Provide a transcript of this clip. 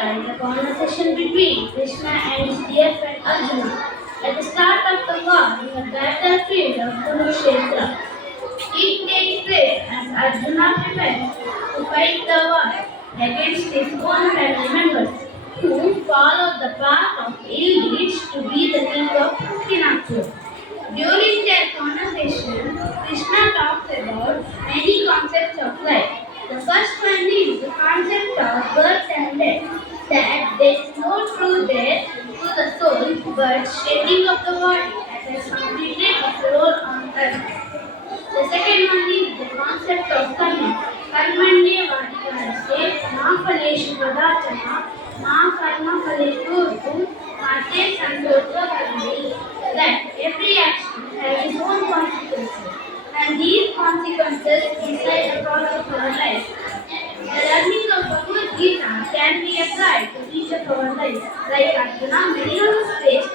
Gita is a conversation between Krishna and his dear friend Arjuna at the start of the war in the battlefield of Kurukshetra. It takes place as Arjuna prepares to fight the war against his own family members who follow the path of ill deeds to be the king of Hastinapur. During their conversation, Krishna talks about many concepts of life. The first one is the concept of birth and death, that there is no true death to the soul but shedding of the body that has completed its role on earth. The second one is the concept of karma. Karmanye vadikaraste, ma phaleshu padatana, ma karma phaleshu urtu, mate santosha karmi. That every action has its own consequences, and these consequences decide the course of our life. The learning of Bhagavad Gita can be applied to each of our lives. Like Arjuna, many of us face